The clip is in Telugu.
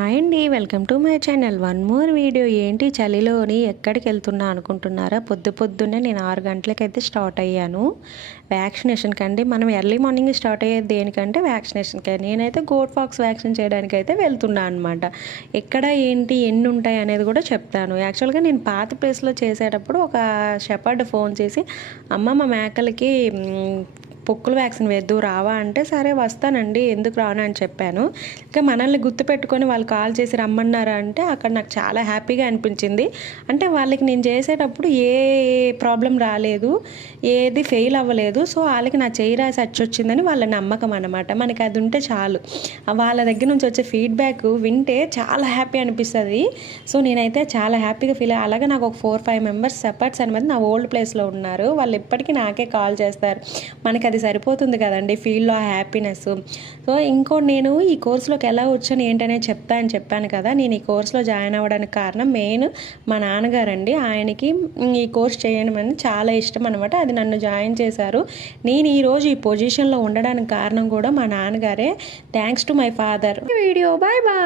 హాయ్ అండి, welcome to my channel. One more video. ఏంటి చలిలోని ఎక్కడికి వెళ్తున్నా అనుకుంటున్నారా? పొద్దున్నే నేను 6 గంటలకైతే స్టార్ట్ అయ్యాను వ్యాక్సినేషన్కి అండి. మనం ఎర్లీ మార్నింగ్ స్టార్ట్ అయ్యేది దేనికంటే వ్యాక్సినేషన్కి. నేనైతే గోట్ ఫాక్స్ వ్యాక్సిన్ చేయడానికి అయితే వెళ్తున్నా అనమాట. ఎక్కడ ఏంటి ఎన్ని ఉంటాయి అనేది కూడా చెప్తాను. యాక్చువల్గా నేను పాత ప్లేస్లో చేసేటప్పుడు ఒక షెపర్డ్ ఫోన్ చేసి, అమ్మ మా మేకలకి పొక్కుల వ్యాక్సిన్ వేద్దు రావా అంటే, సరే వస్తానండి ఎందుకు రాను అని చెప్పాను. ఇంకా మనల్ని గుర్తుపెట్టుకొని వాళ్ళు కాల్ చేసి రమ్మన్నారా అంటే అక్కడ నాకు చాలా హ్యాపీగా అనిపించింది. అంటే వాళ్ళకి నేను చేసేటప్పుడు ఏ ప్రాబ్లం రాలేదు, ఏది ఫెయిల్ అవ్వలేదు. సో వాళ్ళకి నా చేయి రాసి వచ్చిందని వాళ్ళ నమ్మకం అనమాట. మనకి అది ఉంటే చాలు. వాళ్ళ దగ్గర నుంచి వచ్చే ఫీడ్బ్యాక్ వింటే చాలా హ్యాపీ అనిపిస్తుంది. సో నేనైతే చాలా హ్యాపీగా ఫీల్ అయ్యి, అలాగే నాకు ఒక 4-5 మెంబర్స్ సపోర్ట్స్ అనేది నా ఓల్డ్ ప్లేస్లో ఉన్నారు. వాళ్ళు ఇప్పటికీ నాకే కాల్ చేస్తారు. మనకి అది సరిపోతుంది కదండి ఫీల్డ్లో ఆ హ్యాపీనెస్. సో ఇంకోటి, నేను ఈ కోర్సులోకి ఎలా వచ్చాను ఏంటనేది చెప్పాను కదా. నేను ఈ కోర్సులో జాయిన్ అవ్వడానికి కారణం మెయిన్ మా నాన్నగారండి. ఆయనకి ఈ కోర్స్ చేయడం అని చాలా ఇష్టం అనమాట. అది నన్ను జాయిన్ చేశారు. నేను ఈరోజు ఈ పొజిషన్లో ఉండడానికి కారణం కూడా మా నాన్నగారే. Thanks to my father. Video bye bye.